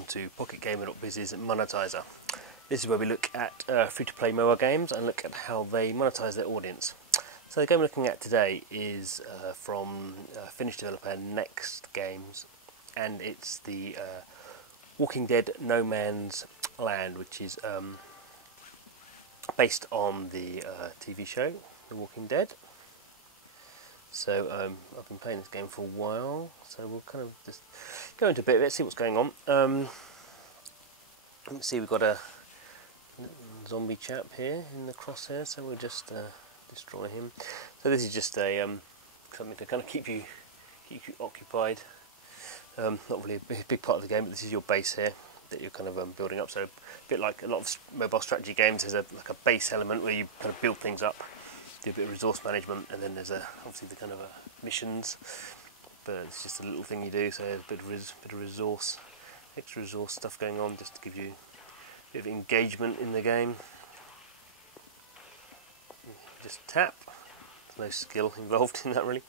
welcome to PocketGamer.biz's Monetizer. This is where we look at free-to-play mobile games and look at how they monetize their audience. So the game we're looking at today is from Finnish developer Next Games, and it's the Walking Dead No Man's Land, which is based on the TV show The Walking Dead. So I've been playing this game for a while, so we'll kind of just go into a bit of it, see what's going on. Let's see, we've got a zombie chap here in the crosshair, so we'll just destroy him. So this is just a something to kind of keep you occupied. Not really a big part of the game, but this is your base here that you're kind of building up. So a bit like a lot of mobile strategy games, there's like a base element where you kind of build things up, do a bit of resource management, and then there's obviously the kind of missions, but it's just a little thing you do, so a bit of resource, extra resource stuff going on just to give you a bit of engagement in the game. Just tap, there's no skill involved in that really.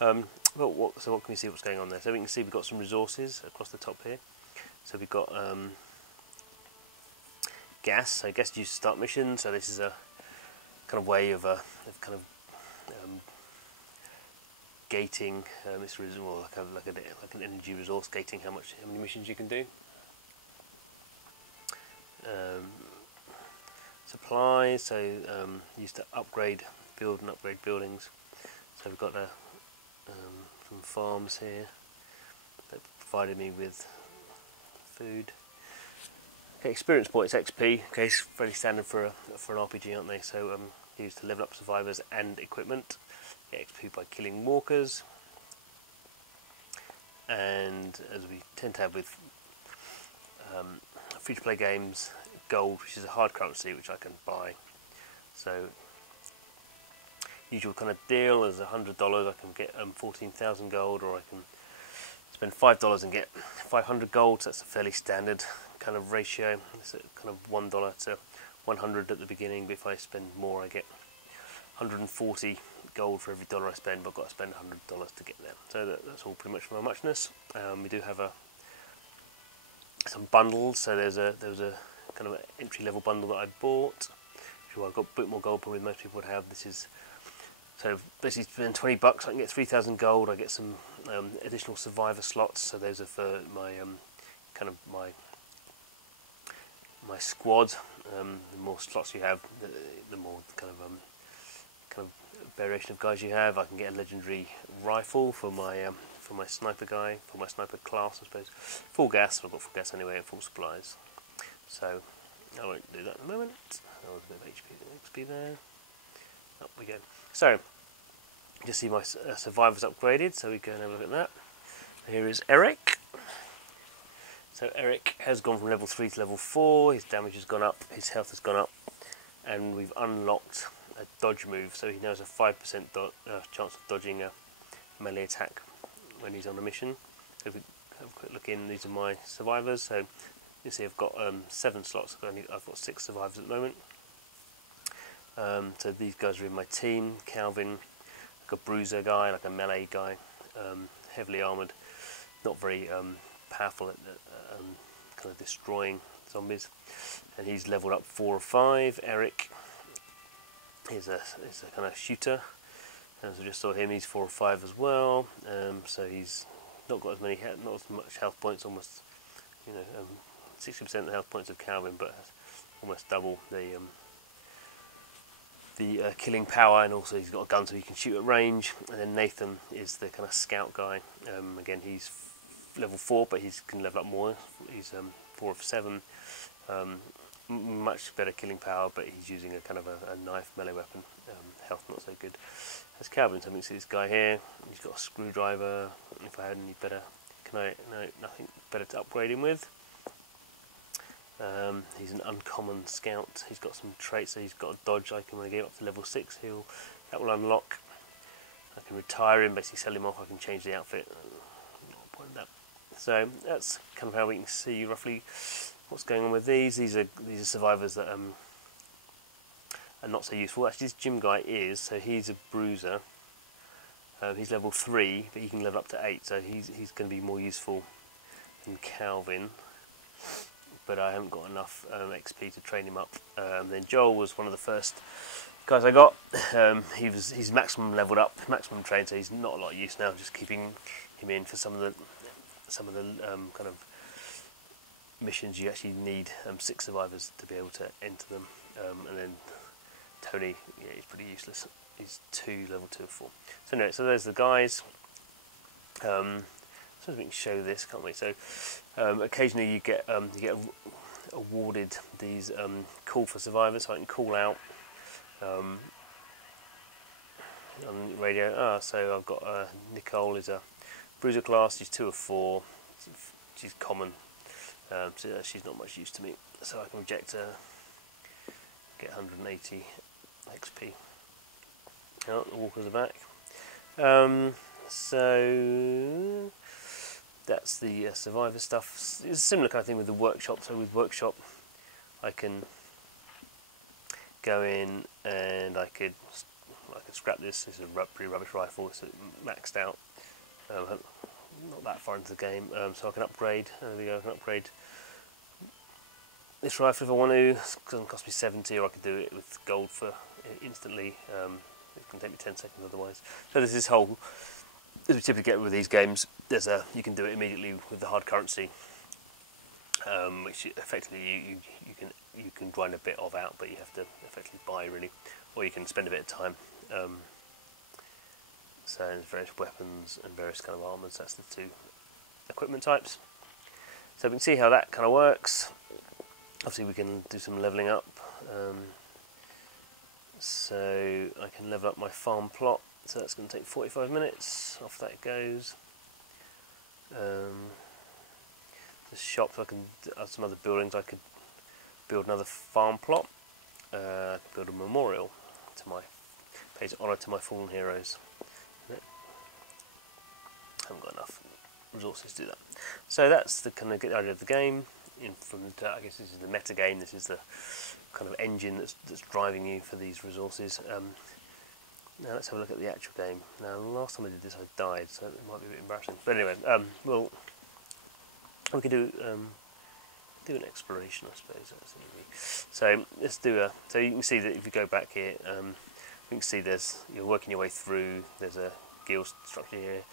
So what can we see what's going on there? So we can see we've got some resources across the top here. So we've got gas, so gas used to start missions, so this is a kind of way of kind of gating this resource, like an energy resource, gating how many missions you can do. Supplies, so used to build and upgrade buildings. So we've got some farms here that provided me with food. Okay, experience points, XP. Okay, it's fairly standard for an RPG, aren't they? So used to level up survivors and equipment. Get XP by killing walkers, and as we tend to have with free-to-play games, gold, which is a hard currency which I can buy. So usual kind of deal is $100. I can get 14,000 gold, or I can spend $5 and get 500 gold. So that's a fairly standard kind of ratio. It's kind of $1 to 100 at the beginning, but if I spend more I get 140 gold for every dollar I spend, but I've got to spend $100 to get there. So that's all pretty much for my muchness. We do have some bundles, so there was a kind of an entry level bundle that I bought, which I've got a bit more gold probably than most people would have. This is, so basically spend $20 I can get 3,000 gold, I get some additional survivor slots, so those are for my kind of my squad. The more slots you have, the more kind of variation of guys you have. I can get a legendary rifle for my sniper guy, for my sniper class, I suppose. Full gas, I've got full gas anyway, and full supplies. So I won't do that at the moment. That was a bit of XP there. Up we go. So just see my survivors upgraded, so we go and have a look at that. Here is Eric. So Eric has gone from level 3 to level 4, his damage has gone up, his health has gone up, and we've unlocked a dodge move, so he now has a 5% chance of dodging a melee attack when he's on a mission. So if we have a quick look in, these are my survivors, so you see I've got 7 slots, I've got 6 survivors at the moment. So these guys are in my team. Calvin, like a bruiser guy, like a melee guy, heavily armoured, not very powerful at kind of destroying zombies, and he's leveled up 4 or 5. Eric is a kind of shooter, as we just saw him, he's 4 or 5 as well. So he's not got not as much health points, almost 60% of the health points of Calvin, but almost double the killing power, and also he's got a gun so he can shoot at range. And then Nathan is the kind of scout guy. Again, he's level 4, but he can level up more. He's 4 of 7, much better killing power, but he's using a kind of a knife melee weapon. Health not so good as Calvin. So I think see this guy here, he's got a screwdriver. If I had any better, no, nothing better to upgrade him with. He's an uncommon scout. He's got some traits, so he's got a dodge. When I get up to level 6, that will unlock. I can retire him, basically sell him off. I can change the outfit. No point in that. So that's kind of how we can see roughly what's going on with these. These are survivors that are not so useful. Actually, this gym guy is, so he's a bruiser. He's level 3, but he can level up to 8, so he's going to be more useful than Calvin. but I haven't got enough XP to train him up. Then Joel was one of the first guys I got. He's maximum leveled up, maximum trained, so he's not a lot of use now. Just keeping him in for some of the kind of missions. You actually need 6 survivors to be able to enter them, and then Tony, yeah, he's pretty useless. He's level 2 or 4. So anyway, so there's the guys. So we can show this, can't we? So occasionally you get awarded these call for survivors. So I can call out on radio. So I've got Nicole is a bruiser class. She's 2 of 4. She's common. So she's not much use to me. So I can reject her. Get 180 XP. Oh, the walkers are back. So that's the survivor stuff. It's a similar kind of thing with the workshop. So with workshop, I can go in and I could scrap this. This is a pretty rubbish rifle. It's maxed out. Not that far into the game, so I can upgrade. There we go. I can upgrade this rifle if I want to. It doesn't cost me 70, or I could do it with gold for instantly. It can take me 10 seconds otherwise. So there's this whole, as we typically get with these games, you can do it immediately with the hard currency, which effectively you can grind a bit of out, but you have to effectively buy really, or you can spend a bit of time. So there's various weapons and various kind of armours. That's the 2 equipment types. So we can see how that kind of works. Obviously we can do some levelling up. So I can level up my farm plot. So that's going to take 45 minutes. Off that goes. The shop, so I can add some other buildings. I could build another farm plot. I could build a memorial to pay honour to my fallen heroes. Haven't got enough resources to do that. So that's the kind of idea of the game. I guess this is the meta game. This is the kind of engine that's driving you for these resources. Now let's have a look at the actual game. Now the last time I did this I died, so it might be a bit embarrassing. But anyway, we could do an exploration, I suppose. So let's do so you can see that if you go back here, you can see you're working your way through. There's a guild structure here.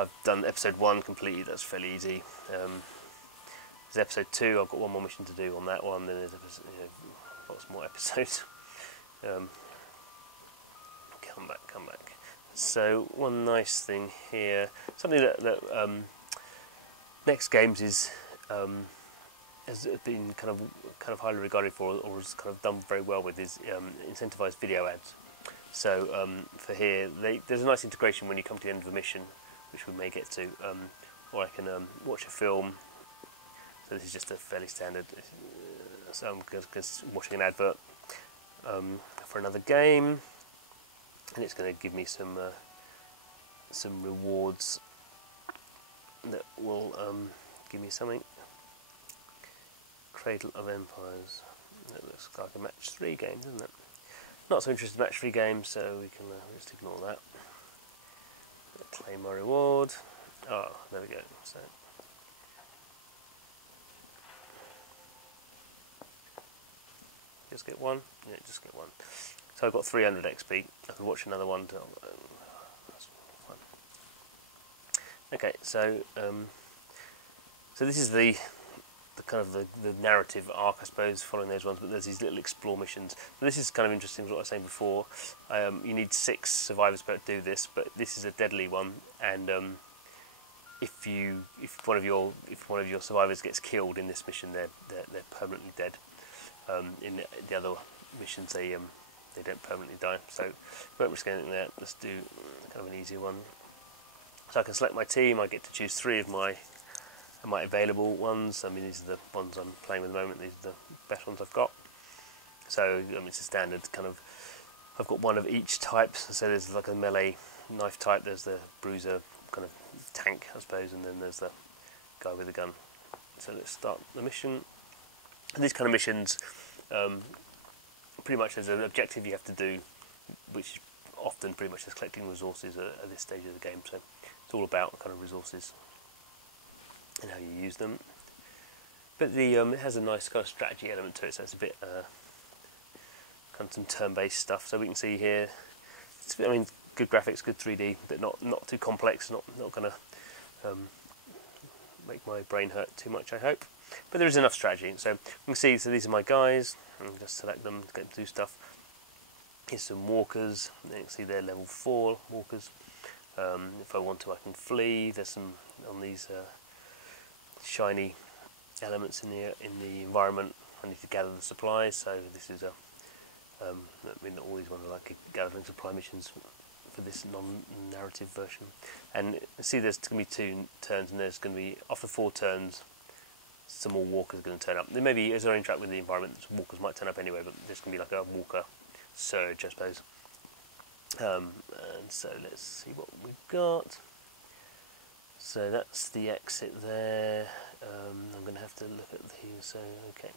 I've done episode 1 completely. That's fairly easy. There's episode 2. I've got one more mission to do on that one. Then there's lots more episodes. Come back. So one nice thing here, something that Next Games has been kind of highly regarded for, or has kind of done very well with, is incentivized video ads. So for here, there's a nice integration when you come to the end of a mission, which we may get to, or I can watch a film. So this is just a fairly standard. So I'm just watching an advert for another game, and it's going to give me some rewards that will give me something. Cradle of Empires. That looks like a match 3 game, doesn't it? Not so interested in match 3 games, so we can just ignore that. Claim my reward. Oh, there we go. So just get 1. Yeah, just get 1. So I've got 300 XP. I can watch another one. That's fun. Okay, so this is the kind of the narrative arc, I suppose, following those ones. But there's these little explore missions. So this is kind of interesting. What I was saying before. You need 6 survivors to do this, but this is a deadly one. And if one of your survivors gets killed in this mission, they're permanently dead. In the other missions, they don't permanently die. So we won't risk anything there. Let's do kind of an easier one. So I can select my team. I get to choose 3 of my available ones. I mean, these are the ones I'm playing with at the moment. These are the best ones I've got. So I mean, it's a standard kind of. I've got 1 of each type. So there's like a melee knife type. There's the bruiser kind of tank, I suppose, and then there's the guy with a gun. So let's start the mission. And these kind of missions, pretty much there's an objective you have to do, which often pretty much is collecting resources at this stage of the game. So it's all about kind of resources and how you use them. But it has a nice kind of strategy element to it, so it's a bit kind of some turn-based stuff. So we can see here, I mean, good graphics, good 3D, but not too complex, not going to make my brain hurt too much, I hope. But there is enough strategy. So you can see, so these are my guys. I can just select them to get them to do stuff. Here's some walkers. You can see they're level 4 walkers. If I want to, I can flee. There's some on these shiny elements in the environment. I need to gather the supplies. So this is I mean, all these ones are like gathering supply missions for this non-narrative version. And see, there's going to be 2 turns, and there's going to be, after 4 turns, some more walkers are going to turn up. There may be, as I interact with the environment, walkers might turn up anyway, but there's going to be like a walker surge, I suppose. And so let's see what we've got. So that's the exit there. I'm going to have to look at these. So okay,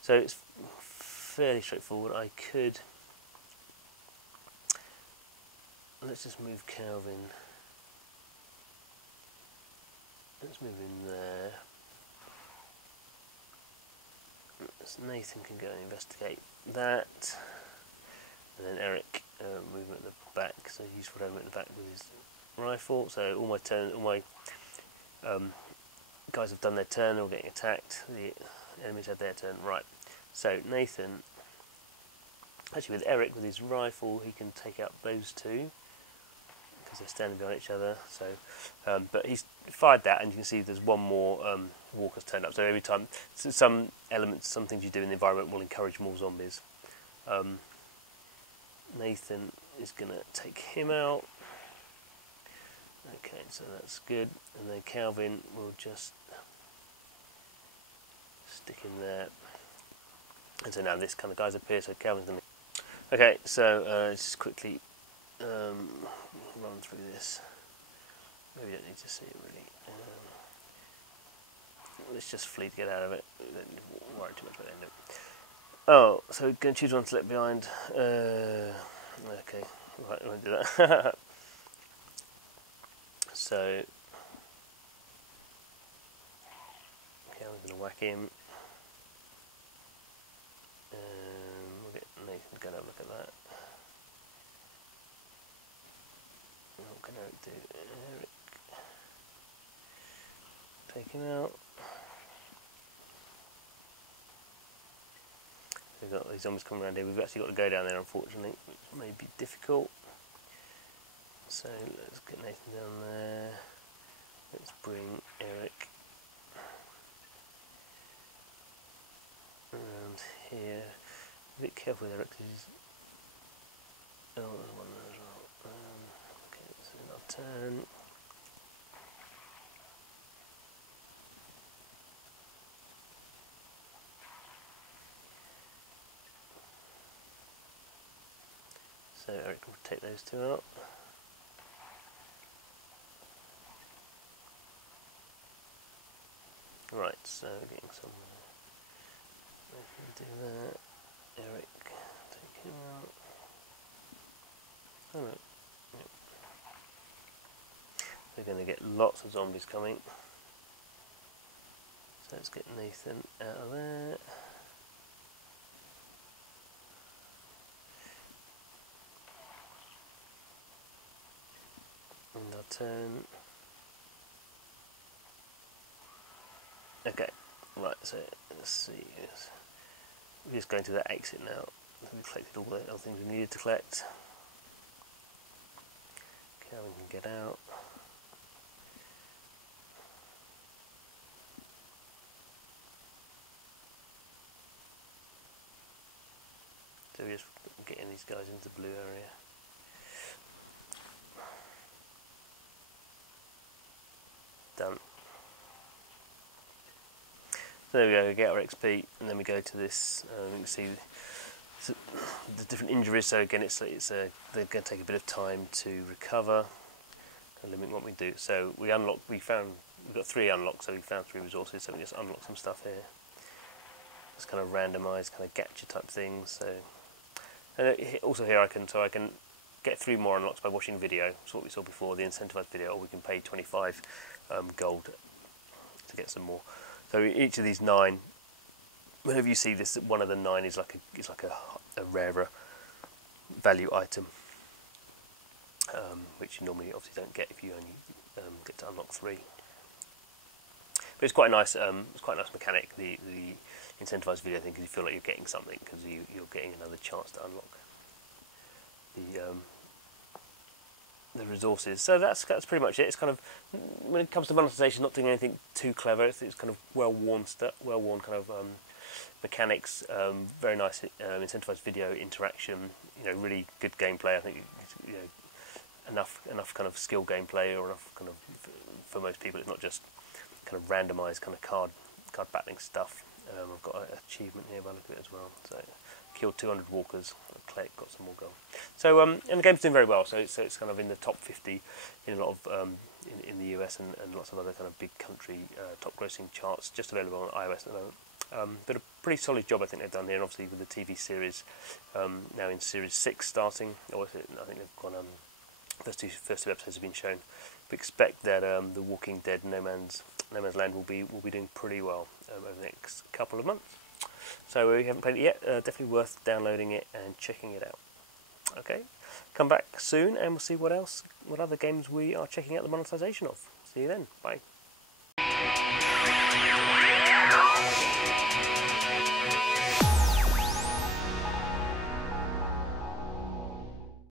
so it's fairly straightforward. I could, let's just move Calvin. Let's move in there. So Nathan can go and investigate that, and then Eric movement at the back. So useful movement at the back with his rifle. So all my guys have done their turn. They're all getting attacked. The enemies had their turn. Right. So Nathan, actually with Eric with his rifle, he can take out those 2 because they're standing behind each other. So, but he's fired that, and you can see there's one more walkers turned up. So every time, some elements, some things you do in the environment will encourage more zombies. Nathan is going to take him out. Okay, so that's good. And then Calvin will just stick in there. And so now this kind of guys appear, so Calvin's going to... Okay, so let's just quickly run through this. Maybe we don't need to see it really. Let's just flee to get out of it. We don't need to worry too much about the end of it. Oh, so we're going to choose one to let behind. Okay, right, I won't do that. So, okay, I'm going to whack him. We'll get Nathan to go and have a look at that. What can Eric do? Eric, take him out. We've got these zombies coming around here. We've actually got to go down there, unfortunately, which may be difficult. So let's get Nathan down there. Let's bring Eric around here. A bit careful with Eric because he's... Oh, there's one there as well. Okay, so another turn. So Eric will take those 2 out. Right, so getting some. Do that. Eric, take him out. Oh no. Yep. We're going to get lots of zombies coming. So let's get Nathan out of there. And our turn. Okay, right, so let's see. We're just going to that exit now. We've collected all the other things we needed to collect. Calvin can get out. So we're just getting these guys into the blue area. Done. So there we go, we get our XP, and then we go to this, you can see the different injuries. So again, they're going to take a bit of time to recover, and limit what we do. So we've got 3 unlocks, so we found 3 resources, so we just unlock some stuff here. It's kind of randomised, kind of gacha type things. So, and also here I can get 3 more unlocks by watching video. That's what we saw before, the incentivized video, or we can pay 25 gold to get some more. So each of these 9, whenever you see this, one of the 9 is like a rarer value item, which you normally obviously don't get if you only get to unlock 3. But it's quite a nice mechanic. The incentivized video thing, because you feel like you're getting something, because you're getting another chance to unlock the resources. So that's pretty much it. It's kind of, when it comes to monetization, not doing anything too clever. It's kind of well-worn kind of mechanics. Very nice incentivized video interaction. Really good gameplay. I think enough kind of skill gameplay, or enough kind of for most people. It's not just kind of randomized kind of card battling stuff. I've got an achievement here by looking at it as well. So killed 200 walkers, got some more gold. So and the game's doing very well. So it's kind of in the top 50 in a lot of in the US and lots of other kind of big country top grossing charts. Just available on iOS at the moment. But a pretty solid job I think they've done here. And obviously with the TV series now in series 6 starting, or is it? I think they've gone. First two episodes have been shown. We expect that The Walking Dead No Man's Land will be doing pretty well over the next couple of months. So if you haven't played it yet, definitely worth downloading it and checking it out. Okay, come back soon and we'll see what other games we are checking out the monetization of. See you then. Bye.